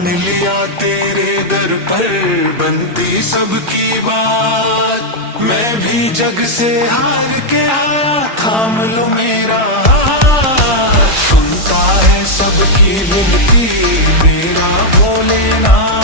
मान लिया तेरे दर पर बनती सबकी बात। मैं भी जग से हार के आया, थाम लो मेरा हाथ। सुनता है सबकी विनती मेरा भोलेनाथ।